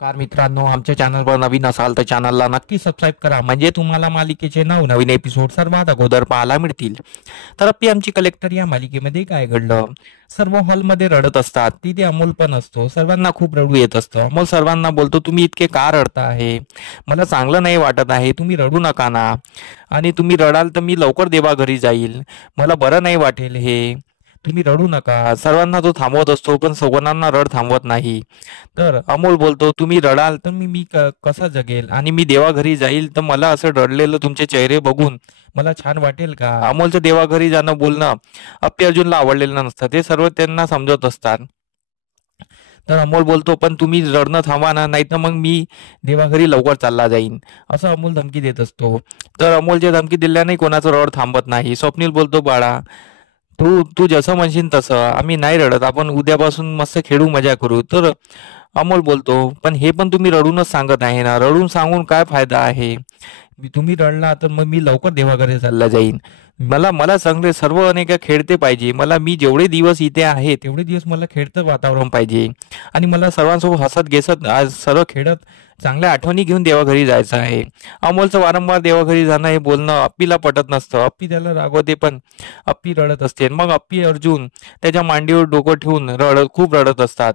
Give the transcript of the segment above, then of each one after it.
Car मित्रांनो, आमच्या चॅनलवर नवीन असाल तर चॅनलला नक्की सबस्क्राईब करा, म्हणजे तुम्हाला मालिकेचे नवनवीन एपिसोड सर्वात अगोदर पाहायला मिळतील. तर अप्पी आमची कलेक्टर या मालिकेमध्ये काय घडलं? सर्व हॉलमध्ये रडत असतात. तिथे अमोल पण असतो. सर्वांना खूप रडू येत असतं. अमोल सर्वांना बोलतो, तुम्ही इतके का रडता आहे? मला चांगलं नाही वाटत आहे. तुम्ही रडू नका ना. आणि तुम्ही रडाल तर मी लवकर देवाघरी जाईल. मला बरं नाही वाटेल हे. तुम्ही रडू नका. सर्वांना तो थांबवत असतो, पण सगळ्यांना रड थांबवत नाही. तर अमोल बोलतो, तुम्ही रडाल तर मी मी कसा जगेल? आणि मी देवाघरी जाईल तर मला असं रडलेलं तुमचे चेहरे बघून मला छान वाटेल का? अमोलचं देवाघरी जाणं बोलणं अप्पी अर्जुनला आवडलेलं नसतं. ते सर्व त्यांना समजत असतात. तर अमोल बोलतो, पण तुम्ही रडणं थांबवा ना, नाही तर मग मी देवाघरी लवकर चालला जाईन. असं अमोल धमकी देत असतो. तर अमोलच्या धमकी दिल्याने कोणाचं रड थांबत नाही. स्वप्नील बोलतो, बाळा तू तू जसं म्हणशील तसं आम्ही नाही रडत. आपण उद्यापासून मस्त खेळू, मजा करू. तर अमोल बोलतो, पण हे पण तुम्ही रडूनच सांगत आहे ना. रडून सांगून काय फायदा आहे? तुम्ही रडला तर मग मी लवकर देवाघरी चालला जाईन. मला मला चांगले सर्व अनेक खेळते पाहिजे. मी जेवढे दिवस इथे आहे तेवढे दिवस मला खेळतं वातावरण पाहिजे. आणि मला सर्वांसोबत हसत घेसत आज सर्व खेळत चांगल्या आठवणी घेऊन देवाघरी जायचं आहे. अमोलचं वारंवार देवाघरी जाणं हे बोलणं अप्पीला पटत नसतं. अप्पी त्याला रागवते, पण अप्पी रडत असते. मग अप्पी अर्जुन त्याच्या मांडीवर डोकं ठेवून खूप रडत असतात.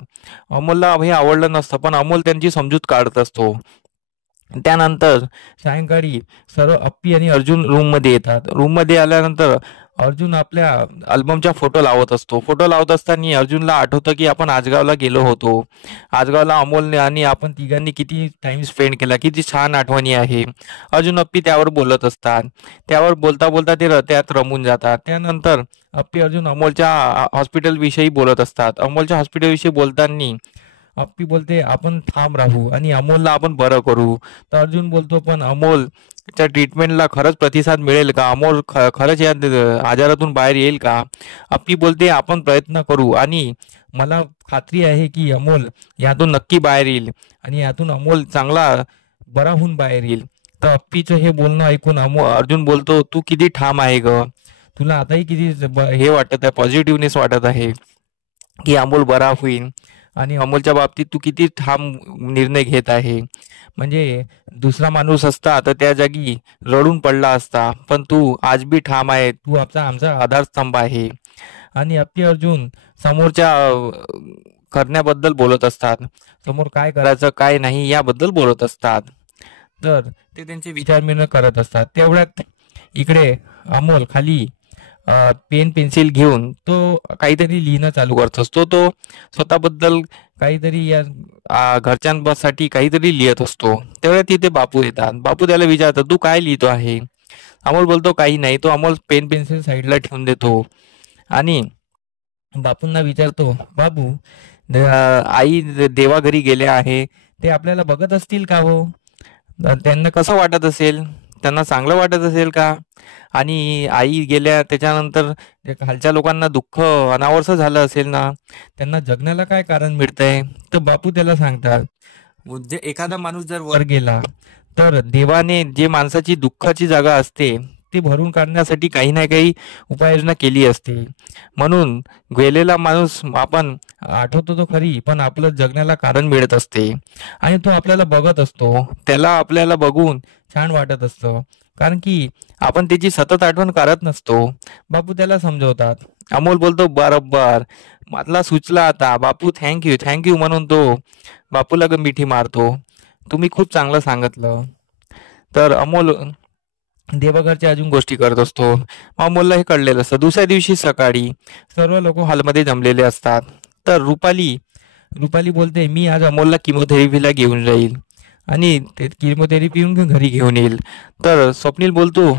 अमोलला हे आवडलं नसतं, पण अमोल त्यांची समजूत काढत असतो. त्यानंतर सायंकाळी सर्व अप्पी आणि अर्जुन रूममध्ये येतात. रूममध्ये आल्यानंतर अर्जुन आपल्या अल्बमचा फोटो लावत असतो. फोटो लावत असताना अर्जुनला आठवतं की आपण आजगावला गेलो होतो. आजगावला अमोलने आणि आपण तिघांनी किती टाइम स्पेंड केला, किती छान आठवणी आहे. अर्जुन अप्पी त्यावर बोलत असतात. त्यावर बोलता बोलता ते त्यात रमून जातात. त्यानंतर अप्पी अर्जुन अमोलच्या हॉस्पिटलविषयी बोलत असतात. अमोलच्या हॉस्पिटलविषयी बोलताना अप्पी बोलते, आपण ठाम राहू आणि अमोलला आपण बरं करू. तर अर्जुन बोलतो, पण अमोलच्या ट्रीटमेंटला खरंच प्रतिसाद मिळेल का? अमोल खरंच या आजारातून बाहेर येईल का? अप्पी बोलते, आपण प्रयत्न करू आणि मला खात्री आहे की अमोल यातून नक्की बाहेर येईल आणि यातून अमोल चांगला बरा होऊन बाहेर येईल. तर अप्पीचं हे बोलणं ऐकून अर्जुन बोलतो, तू किती ठाम आहे ग. तुला आताही किती हे वाटत आहे, पॉझिटिव्हनेस वाटत आहे की अमोल बरा होईल. आणि अमोलच्या बाबतीत तू किती ठाम निर्णय घेत आहे. म्हणजे दुसरा माणूस असता तर त्या जागी रडून पडला असता, पण तू आज बी ठाम आहे. तू आमचा आधारस्तंभ आहे. आणि अप्पी अर्जुन समोरच्या करण्याबद्दल बोलत असतात. समोर काय करायचं काय नाही याबद्दल बोलत असतात. तर ते त्यांचे विचारविनिमय करत असतात. तेवढ्यात इकडे अमोल खाली पेन पेन्सिल घेऊन तो काहीतरी लिहिणं चालू करत असतो. तो स्वतःबद्दल काहीतरी या घरच्यांसाठी काहीतरी लिहित असतो. तेवढ्या तिथे बापू येतात. बापू त्याला विचारतात, तू काय लिहितो आहे? अमोल बोलतो, काही नाही. तो अमोल पेन पेन्सिल साईडला ठेवून देतो आणि बापूंना विचारतो, बाबू आई देवाघरी गेले आहे, ते आपल्याला बघत असतील का हो? त्यांना कसं वाटत असेल? त्यांना चांगलं वाटत असेल का? आणि आई गेल्या त्याच्यानंतर त्या खालच्या लोकांना दुःख अनावरचं झालं असेल ना. त्यांना जगण्याला काय कारण मिळतंय? तर बापू त्याला सांगतात, जे एखादा माणूस जर वर गेला तर देवाने जे माणसाची दुःखाची जागा असते ती भरून काढण्यासाठी काही ना काही उपाययोजना केली असते. म्हणून गेलेला माणूस आपण आठवतो तो खरी, पण आपलं जगण्याला कारण मिळत असते. आणि तो आपल्याला बघत असतो. त्याला आपल्याला बघून छान वाटत असतं, कारण की आपण त्याची सतत आठवण काढत नसतो. बापू त्याला समजवतात. अमोल बोलतो, बरोबर मला सुचला आता. बापू थँक्यू थँक्यू म्हणून तो बापूला मिठी मारतो. तुम्ही खूप चांगलं सांगितलं. तर अमोल देवघरच्या अजून गोष्टी करत असतो. अमोलला हे कळलेलं असतं. दुसऱ्या दिवशी सकाळी सर्व लोक हॉलमध्ये जमलेले असतात. तर रुपाली रुपाली बोलते, मी आज अमोलला किमोथेरपीला घेऊन जाईल आणि ते किमोथेरपी येऊन घरी घेऊन येईल. तर स्वप्नील बोलतो,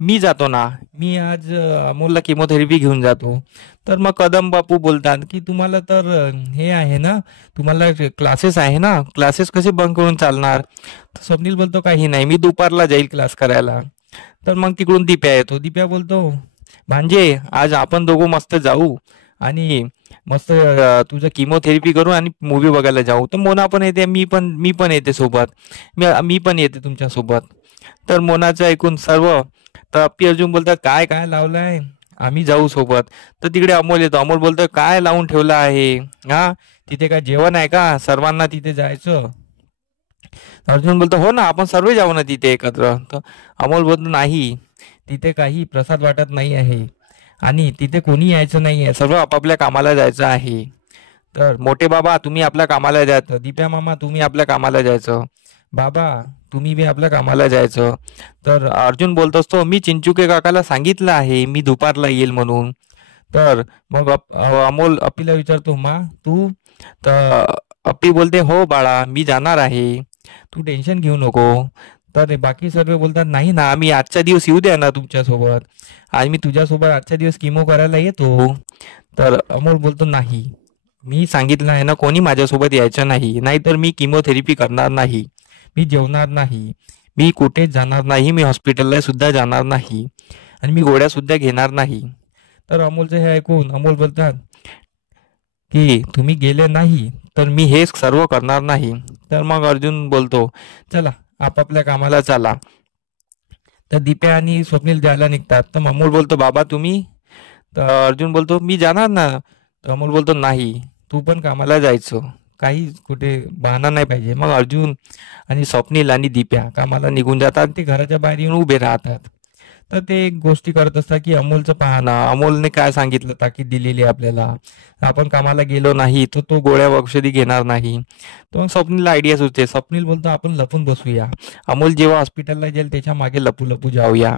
मी जातो ना. मी आज अमोलला किमोथेरपी घेऊन जातो. तर मग कदम बापू बोलतात की तुम्हाला तर हे आहे ना, तुम्हाला क्लासेस आहे ना, क्लासेस कसे बंक करून चालणार? तर स्वप्नील बोलतो, काही नाही, मी दुपारला जाईल क्लास करायला. तर मग तिकडून दिप्या येतो. दिप्या बोलतो, भांजे आज आपण दोघं मस्त जाऊ आणि मस्त तुझं किमोथेरपी करू आणि मूवी बघायला जाऊ. तर मोना पण येते, मी पण येते सोबत. मी पण येते तुमच्या सोबत. तर मोनाचं ऐकून सर्व तर अप्पी अर्जुन बोलतात, काय काय लावलंय, आम्ही जाऊ सोबत. तर तिकडे अमोल येतो. अमोल बोलतोय, काय लावून ठेवलं आहे? हा, तिथे काय जेवण आहे का? सर्वांना तिथे जायचं. अर्जुन बोलतो हो ना, आपण सर्व जाऊ ना तिथे एकत्र. तर अमोल बोलतो नाही, तिथे काही प्रसाद वाटत नाही आहे आणि तिथे कोणी यायचं नाही आहे, सर्व आपापल्या कामाला जायचं आहे. तर मोठे बाबा तुम्ही आपल्या कामाला जायचं, दिप्या मामा तुम्ही आपल्या कामाला जायचं, बाबा तुम्ही बी आपल्या कामाला जायचं. तर अर्जुन बोलत असतो मी चिंचुके काकाला सांगितलं आहे मी दुपारला येईल म्हणून. तर मग अमोल अप्पीला विचारतो मा तू. तर अप्पी बोलते हो बाळा मी जाणार आहे, तू टेन्शन घेऊ नको. तर बाकी सर्व बोलतात नाही ना, आम्ही आजच्या दिवस येऊ द्या ना तुमच्यासोबत, आज मी तुझ्यासोबत आजच्या दिवस किमो करायला येतो. तर अमोल बोलतो नाही, मी सांगितलं आहे ना कोणी माझ्यासोबत यायचं नाही, नाहीतर मी किमोथेरपी करणार नाही, मी जेवणार नाही, मी कुठेच जाणार नाही, मी हॉस्पिटलला सुद्धा जाणार नाही आणि मी गोळ्या सुद्धा घेणार नाही. तर अमोलचं हे ऐकून अमोल बोलतात की तुम्ही गेले नाही तर मी हे सर्व करणार नाही. तर मग अर्जुन बोलतो चला आपापल्या कामाला चला. तर दीप्या आणि स्वप्नील जायला निघतात. तर अमोल बोलतो बाबा तुम्ही. तर अर्जुन बोलतो मी जाणार ना. तर अमोल बोलतो नाही, तू पण कामाला जायचं, काही कुठे बहाणा नाही पाहिजे. मग अर्जुन आणि स्वप्नील आणि दीप्या कामाला निघून जातात. ते घराच्या बाहेर येऊन उभे राहतात. तर ते एक गोष्टी करत असतात की अमोलचं पाहणं, अमोलने काय सांगितलं ताकीद दिलेली आहे आपल्याला, आपण कामाला गेलो नाही तर तो गोळ्या औषधी घेणार नाही. तर मग स्वप्नीलला आयडिया सुचते. स्वप्नील बोलतो आपण लपून बसूया, अमोल जेव्हा हॉस्पिटलला जाईल त्याच्या मागे लपू लपू जाऊया.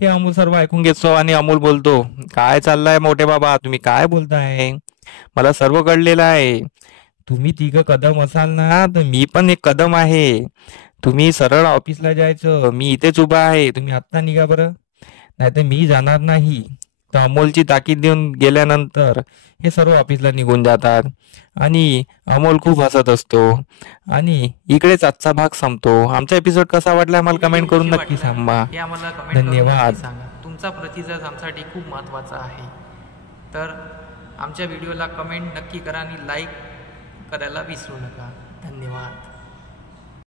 हे अमोल सर्व ऐकून घेतो आणि अमोल बोलतो काय चाललंय मोठे बाबा, तुम्ही काय बोलताय, मला सर्व कळलेलं आहे. तुम्ही तिघं कदम असाल ना तर मी पण एक कदम आहे. तुम्ही सरळ ऑफिसला जायचं, मी इथेच उभा आहे, तुम्ही आत्ता निघा बरं, नाहीतर मी जाणार नाही. तर अमोलची ताकीद देऊन गेल्यानंतर हे सर्व ऑफिसला निघून जातात आणि अमोल खूप हसत असतो. आणि इकडेच आजचा भाग संपतो. आमचा एपिसोड कसा वाटला आम्हाला कमेंट करून नक्की सांगा. धन्यवाद. तुमचा प्रतिसाद आमच्यासाठी खूप महत्त्वाचा आहे. तर आमच्या व्हिडिओला कमेंट नक्की करा आणि लाईक करायला विसरू नका. धन्यवाद.